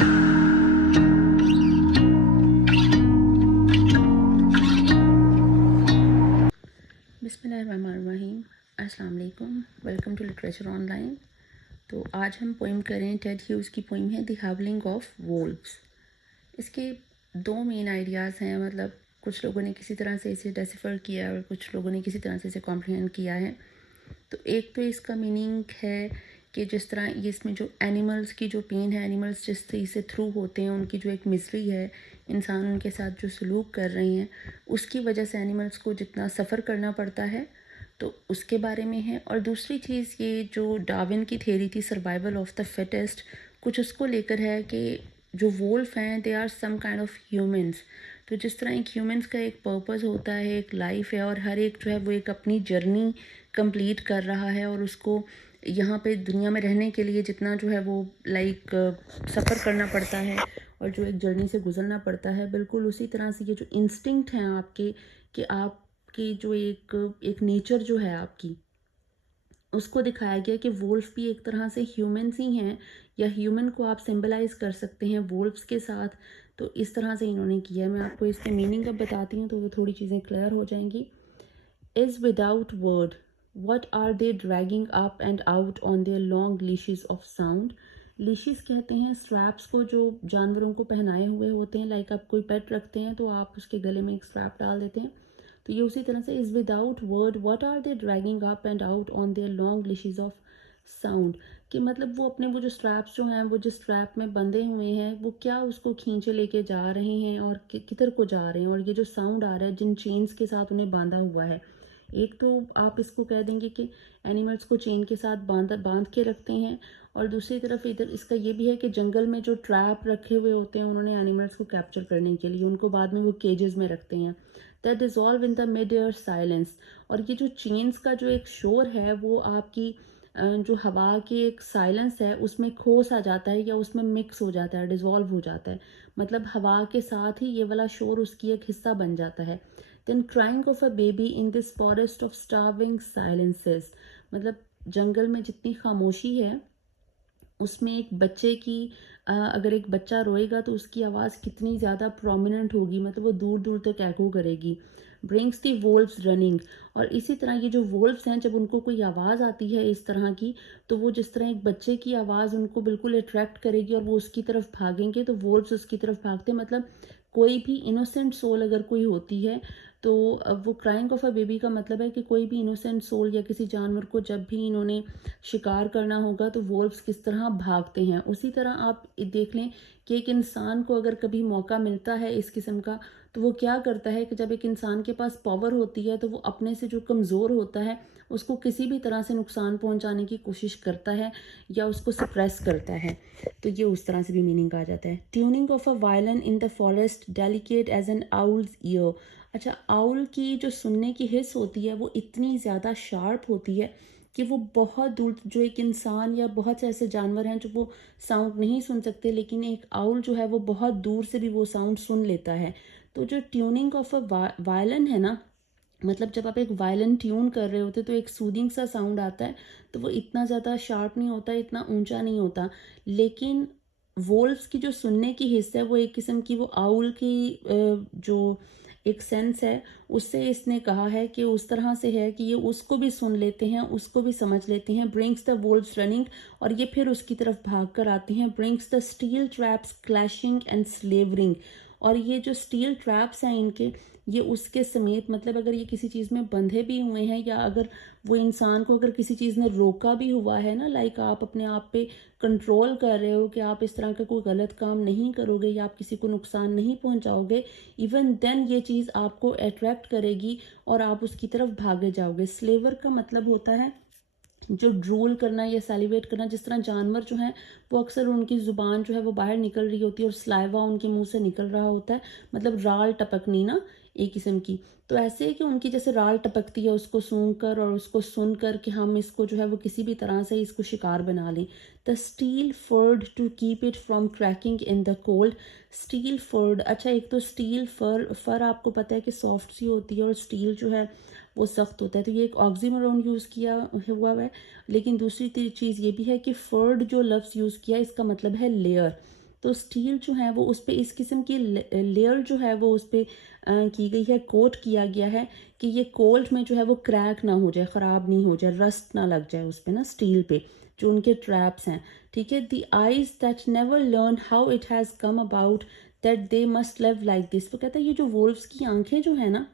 बिस्मिल्लाहिर्रहमानिर्रहीम। अस्सलाम वालेकुम। Welcome to literature online. तो आज हम पोइम करें टेड ह्यूज़ की पोइम है द हाउलिंग ऑफ वोल्व्स। इसके दो मेन आइडियाज़ हैं, मतलब कुछ लोगों ने किसी तरह से इसे डेसिफर किया है और कुछ लोगों ने किसी तरह से इसे कॉम्प्रिहेंड किया है। तो एक तो इसका मीनिंग है कि जिस तरह ये इसमें जो एनिमल्स की जो पेन है, एनिमल्स जिस तरह से थ्रू होते हैं, उनकी जो एक मिजरी है, इंसान उनके साथ जो सलूक कर रहे हैं, उसकी वजह से एनिमल्स को जितना सफ़र करना पड़ता है, तो उसके बारे में है। और दूसरी चीज़ ये जो डार्विन की थ्योरी थी सर्वाइवल ऑफ द फिटेस्ट, कुछ उसको लेकर है कि जो वोल्फ हैं they are some kind of humans. तो जिस तरह एक ह्यूमंस का एक पर्पस होता है, एक लाइफ है, और हर एक जो है वो एक अपनी जर्नी कंप्लीट कर रहा है और उसको यहाँ पे दुनिया में रहने के लिए जितना जो है वो लाइक सफ़र करना पड़ता है और जो एक जर्नी से गुजरना पड़ता है, बिल्कुल उसी तरह से ये जो इंस्टिंक्ट हैं आपके, कि आपकी जो एक नेचर जो है आपकी, उसको दिखाया गया कि वोल्फ भी एक तरह से ह्यूमंस ही हैं, या ह्यूमन को आप सिंबलाइज कर सकते हैं वोल्फ्स के साथ। तो इस तरह से इन्होंने किया है। मैं आपको इसके मीनिंग अब बताती हूँ तो वो थोड़ी चीज़ें क्लियर हो जाएंगी। is without word. What are they dragging up and out on their long leashes of sound? लीशीज कहते हैं स्ट्रैप्स को जो जानवरों को पहनाए हुए होते हैं। लाइक आप कोई पेट रखते हैं तो आप उसके गले में एक स्ट्रैप डाल देते हैं, तो ये उसी तरह से is without word what are they dragging up and out on their long leashes of sound. कि मतलब वो अपने वो जो स्ट्रैप्स जो हैं, वो जिस स्ट्रैप में बंधे हुए हैं, वो क्या उसको खींचे लेके जा रहे हैं और किधर को जा रहे हैं। और ये जो साउंड आ रहा है जिन चेन्स के साथ उन्हें बांधा हुआ है, एक तो आप इसको कह देंगे कि एनिमल्स को चेन के साथ बांध के रखते हैं, और दूसरी तरफ इधर इसका ये भी है कि जंगल में जो ट्रैप रखे हुए होते हैं उन्होंने एनिमल्स को कैप्चर करने के लिए, उनको बाद में वो केजेस में रखते हैं। That dissolve in the mid air silence. और ये जो चेन्स का जो एक शोर है वो आपकी जो हवा की एक साइलेंस है उसमें खो सा जाता है या उसमें मिक्स हो जाता है, डिजॉल्व हो जाता है। मतलब हवा के साथ ही ये वाला शोर उसकी एक हिस्सा बन जाता है। Then crying of a baby in this forest of starving silences. मतलब जंगल में जितनी खामोशी है उसमें एक बच्चे की अगर एक बच्चा रोएगा तो उसकी आवाज़ कितनी ज़्यादा प्रोमिनेंट होगी, मतलब वो दूर दूर तक एको करेगी। ब्रिंग्स दी वोल्व्स रनिंग। और इसी तरह ये जो वोल्व्स हैं, जब उनको कोई आवाज़ आती है इस तरह की, तो वो जिस तरह एक बच्चे की आवाज़ उनको बिल्कुल अट्रैक्ट करेगी और वो उसकी तरफ भागेंगे, तो वोल्व्स उसकी तरफ भागते हैं। मतलब कोई भी इनोसेंट सोल अगर कोई होती है, तो अब वो क्राइंग ऑफ अ बेबी का मतलब है कि कोई भी इनोसेंट सोल या किसी जानवर को जब भी इन्होंने शिकार करना होगा तो वोल्व्स किस तरह भागते हैं। उसी तरह आप देख लें कि एक इंसान को अगर कभी मौका मिलता है इस किस्म का, तो वो क्या करता है कि जब एक इंसान के पास पावर होती है तो वो अपने से जो कमज़ोर होता है उसको किसी भी तरह से नुकसान पहुंचाने की कोशिश करता है या उसको सप्रेस करता है। तो ये उस तरह से भी मीनिंग आ जाता है। Tuning of a violin in the forest delicate as an owl's ear. अच्छा, आउल की जो सुनने की हिस्स होती है वो इतनी ज़्यादा शार्प होती है कि वो बहुत दूर, जो एक इंसान या बहुत से ऐसे जानवर हैं जो वो साउंड नहीं सुन सकते, लेकिन एक आउल जो है वो बहुत दूर से भी वो साउंड सुन लेता है। तो जो ट्यूनिंग ऑफ अ वायलिन है ना, मतलब जब आप एक वायलिन ट्यून कर रहे होते तो एक सूदिंग सा साउंड आता है, तो वो इतना ज़्यादा शार्प नहीं होता, इतना ऊंचा नहीं होता। लेकिन वोल्व्स की जो सुनने की हिस्सा है वो एक किस्म की वो आउल की जो एक सेंस है उससे इसने कहा है कि उस तरह से है कि ये उसको भी सुन लेते हैं, उसको भी समझ लेते हैं। Brings the wolves running. और ये फिर उसकी तरफ भाग कर आते हैं। Brings the steel traps clashing and slavering. और ये जो स्टील ट्रैप्स हैं इनके, ये उसके समेत, मतलब अगर ये किसी चीज़ में बंधे भी हुए हैं या अगर वो इंसान को अगर किसी चीज़ ने रोका भी हुआ है ना, लाइक आप अपने आप पे कंट्रोल कर रहे हो कि आप इस तरह का कोई गलत काम नहीं करोगे या आप किसी को नुकसान नहीं पहुंचाओगे, इवन देन ये चीज़ आपको अट्रैक्ट करेगी और आप उसकी तरफ भागे जाओगे। स्लेवर का मतलब होता है जो ड्रूल करना या सैलिवेट करना। जिस तरह जानवर जो हैं वो अक्सर उनकी ज़ुबान जो है वो बाहर निकल रही होती है और स्लाइवा उनके मुंह से निकल रहा होता है, मतलब राल टपकनी ना एक किस्म की। तो ऐसे है कि उनकी जैसे राल टपकती है उसको सूंघ कर और उसको सुन कर कि हम इसको जो है वो किसी भी तरह से इसको शिकार बना लें। The steel furred to keep it from cracking in the cold. Steel furred, अच्छा एक तो स्टील फर आपको पता है कि सॉफ्ट सी होती है और स्टील जो है वो सख्त होता है, तो ये एक ऑक्सीमोरोन यूज़ किया हुआ है। लेकिन दूसरी चीज़ ये भी है कि फर्ड जो लफ्ज़ यूज़ किया इसका मतलब है लेयर। तो स्टील जो है वो उस पर इस किस्म की लेयर जो है वो उस पर की गई है, कोट किया गया है कि ये कोल्ड में जो है वो क्रैक ना हो जाए, ख़राब नहीं हो जाए, रस्ट ना लग जाए उस पर ना, स्टील पे जो उनके ट्रैप्स हैं, ठीक है। The eyes that never learn how it has come about that they must live like this. वो कहता है ये जो वोल्व्स की आंखें जो है ना,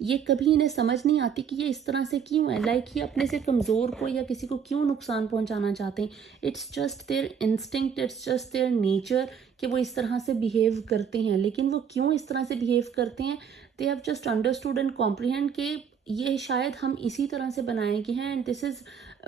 ये कभी इन्हें समझ नहीं आती कि ये इस तरह से क्यों है, लाइक ये अपने से कमज़ोर को या किसी को क्यों नुकसान पहुंचाना चाहते हैं। It's just their instinct, it's just their nature कि वो इस तरह से बिहेव करते हैं। लेकिन वो क्यों इस तरह से बिहेव करते हैं, they have just understood and comprehend कि ये शायद हम इसी तरह से बनाए गए हैं, and this is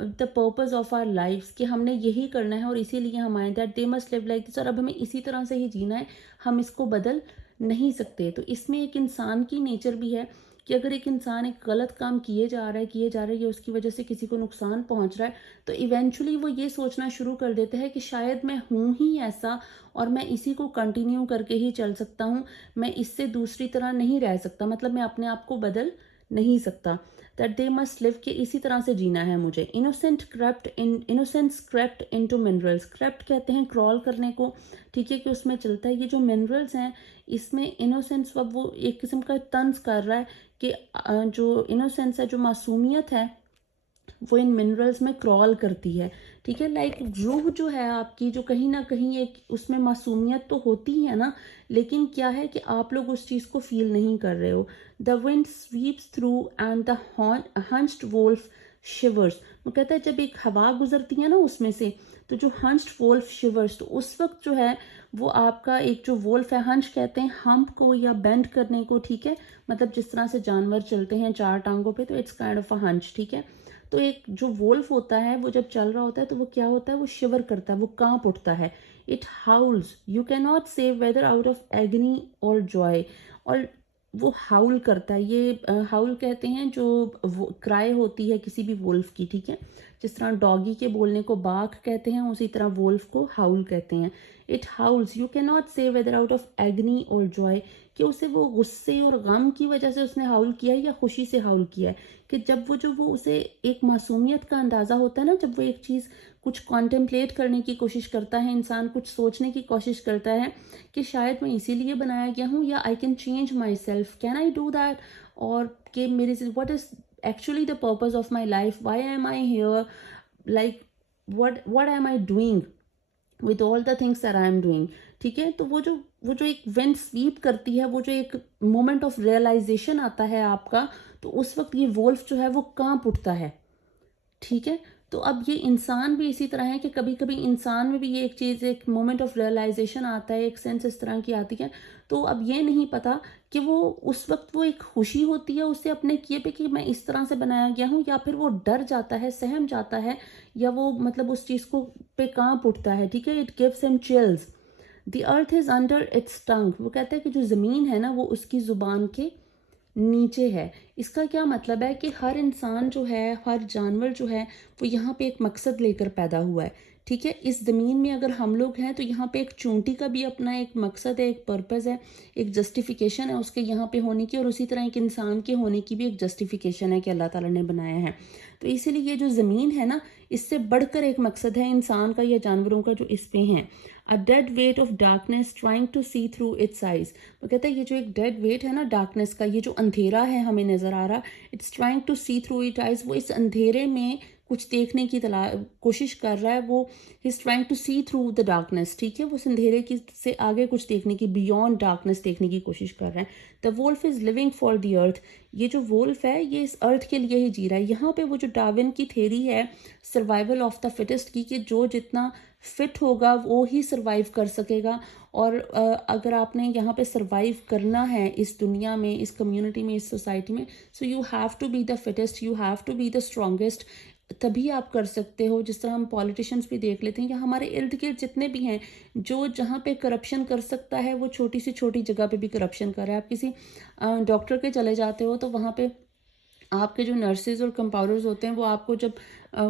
the purpose of our lifes, कि हमने यही करना है और इसीलिए हम आए, that they must live like this, और अब हमें इसी तरह से ही जीना है, हम इसको बदल नहीं सकते। तो इसमें एक इंसान की नेचर भी है कि अगर एक इंसान एक गलत काम किए जा रहा है या उसकी वजह से किसी को नुकसान पहुंच रहा है, तो इवेंचुअली वो ये सोचना शुरू कर देता है कि शायद मैं हूँ ही ऐसा और मैं इसी को कंटिन्यू करके ही चल सकता हूँ, मैं इससे दूसरी तरह नहीं रह सकता, मतलब मैं अपने आप को बदल नहीं सकता। दैट दे मस्ट लिव, कि इसी तरह से जीना है मुझे। Innocence crept into minerals, crept कहते हैं क्रॉल करने को, ठीक है, कि उसमें चलता है। ये जो मिनरल्स हैं इसमें इनोसेंस, अब वो एक किस्म का तंज कर रहा है कि जो इनोसेंस है, जो मासूमियत है, वो इन मिनरल्स में क्रॉल करती है, ठीक है। लाइक रूह जो है आपकी, जो कहीं ना कहीं एक उसमें मासूमियत तो होती है ना, लेकिन क्या है कि आप लोग उस चीज़ को फील नहीं कर रहे हो। The wind sweeps through and the hunched wolf shivers. वो कहता है जब एक हवा गुजरती है ना उसमें से, तो जो हंच्ड वोल्फ शिवर्स, तो उस वक्त जो है वो आपका एक जो वोल्फ है, हंच कहते हैं हम्प को या बेंड करने को, ठीक है, मतलब जिस तरह से जानवर चलते हैं चार टांगों पे, तो it's kind of a hunch, ठीक है। तो एक जो वोल्फ होता है वो जब चल रहा होता है तो वो क्या होता है, वो शिवर करता है, वो कांप उठता है। It Howl's, you can not से वेदर आउट ऑफ एग्नी और जॉय, और वो हाउल करता है। ये हाउल कहते हैं जो क्राई होती है किसी भी वोल्फ की, ठीक है। जिस तरह डॉगी के बोलने को बाक कहते हैं, उसी तरह वोल्फ को हाउल कहते हैं। It Howl's, you can not से वेदर आउट ऑफ एग्नी और जॉय, कि उसे वो गुस्से और गम की वजह से उसने हाउल किया है या खुशी से हाउल किया है। कि जब वो उसे एक मासूमियत का अंदाज़ा होता है ना, जब वो एक चीज़ कुछ कॉन्टेम्पलेट करने की कोशिश करता है, इंसान कुछ सोचने की कोशिश करता है कि शायद मैं इसीलिए बनाया गया हूँ, या I can change myself, can I do that, और कि मेरे से what is actually the purpose of my life, why am I here, like what am I doing with all the things that I am doing, ठीक है। तो वो जो एक विंड स्वीप करती है, वो जो एक मोमेंट ऑफ रियलाइजेशन आता है आपका, तो उस वक्त ये वोल्फ जो है वो कांप उठता है, ठीक है। तो अब ये इंसान भी इसी तरह है कि कभी कभी इंसान में भी ये एक चीज़, एक मोमेंट ऑफ रियलाइजेशन आता है, एक सेंस इस तरह की आती है। तो अब ये नहीं पता कि वो उस वक्त वो एक खुशी होती है उससे अपने किए पे कि मैं इस तरह से बनाया गया हूँ, या फिर वो डर जाता है, सहम जाता है, या वो मतलब उस चीज़ को पे कांप उठता है, ठीक है। It gives him chills. The earth is under its tongue, वो कहता है कि जो ज़मीन है ना वो उसकी ज़ुबान के नीचे है। इसका क्या मतलब है कि हर इंसान जो है, हर जानवर जो है, वो यहाँ पे एक मकसद लेकर पैदा हुआ है, ठीक है। इस ज़मीन में अगर हम लोग हैं तो यहाँ पे एक चूंटी का भी अपना एक मकसद है, एक पर्पज़ है, एक जस्टिफिकेशन है उसके यहाँ पे होने की, और उसी तरह एक इंसान के होने की भी एक जस्टिफिकेशन है कि अल्लाह ताला ने बनाया है। तो इसीलिए ये जो ज़मीन है ना, इससे बढ़कर एक मकसद है इंसान का या जानवरों का जो इस पे हैं। A dead weight of darkness trying to see through its eyes, वो कहता है ये जो एक डेड वेट है ना डार्कनेस का, ये जो अंधेरा है हमें नज़र आ रहा, it's trying to see through it eyes, वो इस अंधेरे में कुछ देखने की कोशिश कर रहा है, वो is trying to see through the darkness, ठीक है। वो उस अंधेरे की से आगे कुछ देखने की, बियॉन्ड डार्कनेस देखने की कोशिश कर रहा है। The wolf is living for the earth, ये जो वोल्फ है ये इस अर्थ के लिए ही जी रहा है। यहाँ पे वो जो डार्विन की थेरी है सर्वाइवल ऑफ द फिटेस्ट की, कि जो जितना फिट होगा वो ही सर्वाइव कर सकेगा, और अगर आपने यहाँ पे सर्वाइव करना है इस दुनिया में, इस कम्युनिटी में, इस सोसाइटी में, so you have to be the fittest, you have to be the strongest, तभी आप कर सकते हो। जिस तरह हम पॉलिटिशियंस भी देख लेते हैं या हमारे इर्द गिर्द जितने भी हैं, जो जहाँ पे करप्शन कर सकता है वो छोटी से छोटी जगह पे भी करप्शन कर रहा है। आप किसी डॉक्टर के चले जाते हो तो वहाँ पे आपके जो नर्सेज और कंपाउंडर्स होते हैं, वो आपको जब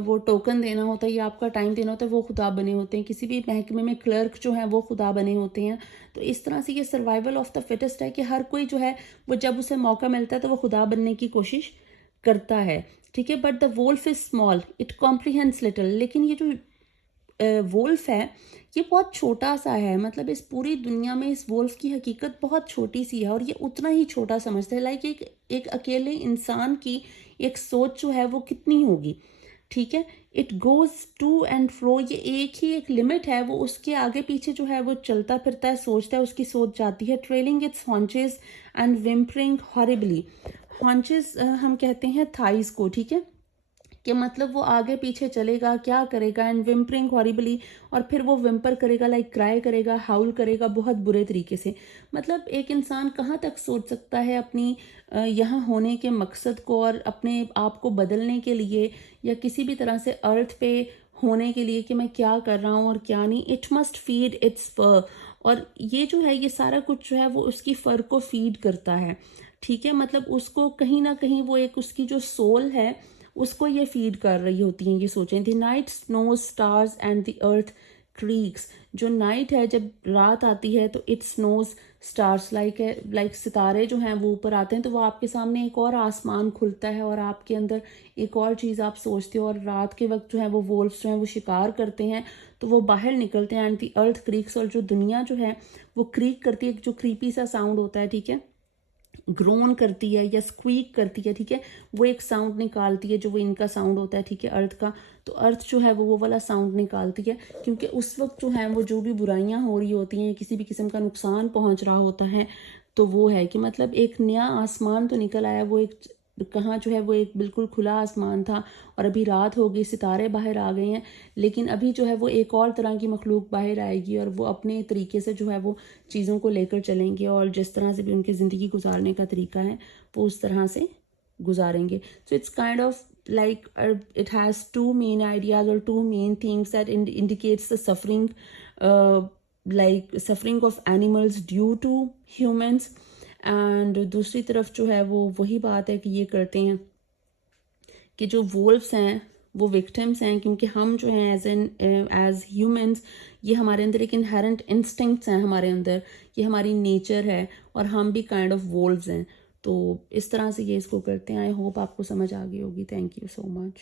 वो टोकन देना होता है या आपका टाइम देना होता है, वो खुदा बने होते हैं। किसी भी महकमे में क्लर्क जो हैं वो खुदा बने होते हैं। तो इस तरह से ये सर्वाइवल ऑफ द फिटेस्ट है कि हर कोई जो है वो जब उसे मौका मिलता है तो वो खुदा बनने की कोशिश करता है, ठीक है। But the wolf is small, it comprehends little, लेकिन ये जो वोल्फ है ये बहुत छोटा सा है, मतलब इस पूरी दुनिया में इस वोल्फ की हकीकत बहुत छोटी सी है और ये उतना ही छोटा समझते हैं। लाइक एक अकेले इंसान की एक सोच जो है वो कितनी होगी, ठीक है। It goes to and fro, ये एक ही एक लिमिट है, वो उसके आगे पीछे जो है वो चलता फिरता है, सोचता है, उसकी सोच जाती है। Trailing its haunches and whimpering horribly. Haunches हम कहते हैं थाइस को, ठीक है, कि मतलब वो आगे पीछे चलेगा, क्या करेगा, एंड विम्परिंग हॉरिबली, और फिर वो विम्पर करेगा, लाइक क्राई करेगा, हाउल करेगा बहुत बुरे तरीके से। मतलब एक इंसान कहाँ तक सोच सकता है अपनी यहाँ होने के मकसद को और अपने आप को बदलने के लिए, या किसी भी तरह से अर्थ पे होने के लिए कि मैं क्या कर रहा हूँ और क्या नहीं। इट मस्ट फीड इट्स फर, और ये जो है ये सारा कुछ जो है वो उसकी फर को फीड करता है, ठीक है। मतलब उसको कहीं ना कहीं वो एक उसकी जो सोल है उसको ये फीड कर रही होती हैं ये सोचें। The night snows stars and the earth creeks. जो नाइट है, जब रात आती है तो इट स्नोज स्टार्स, लाइक सितारे जो हैं वो ऊपर आते हैं, तो वो आपके सामने एक और आसमान खुलता है और आपके अंदर एक और चीज़ आप सोचते हो। और रात के वक्त जो है वो वोल्फ्स जो हैं वो शिकार करते हैं, तो वो बाहर निकलते हैं। एंड द अर्थ क्रीक्स, और जो दुनिया जो है वो क्रीक करती है, जो क्रीपी सा साउंड होता है, ठीक है, ग्रोन करती है या स्क्वीक करती है, ठीक है, वो एक साउंड निकालती है जो वो इनका साउंड होता है, ठीक है, अर्थ का। तो अर्थ जो है वो वाला साउंड निकालती है, क्योंकि उस वक्त जो है वो जो भी बुराइयां हो रही होती हैं, किसी भी किस्म का नुकसान पहुंच रहा होता है, तो वो है कि मतलब एक नया आसमान तो निकल आया। वो एक कहाँ जो है वो एक बिल्कुल खुला आसमान था और अभी रात हो गई, सितारे बाहर आ गए हैं, लेकिन अभी जो है वो एक और तरह की मखलूक बाहर आएगी और वो अपने तरीके से जो है वो चीज़ों को लेकर चलेंगे, और जिस तरह से भी उनकी ज़िंदगी गुजारने का तरीका है वो उस तरह से गुजारेंगे। So it's kind of like it has two main ideas or two main things that indicates the suffering, uh, like suffering of animals due to humans, and दूसरी तरफ जो है वो वही बात है कि ये करते हैं कि जो वोल्व्स हैं वो विक्टिम्स हैं, क्योंकि हम जो हैं एज ह्यूमंस, ये हमारे अंदर एक इनहेरेंट इंस्टिंक्ट्स हैं हमारे अंदर, ये हमारी नेचर है, और हम भी काइंड ऑफ वोल्व्स हैं। तो इस तरह से ये इसको करते हैं। आई होप आपको समझ आ गई होगी। Thank you so much.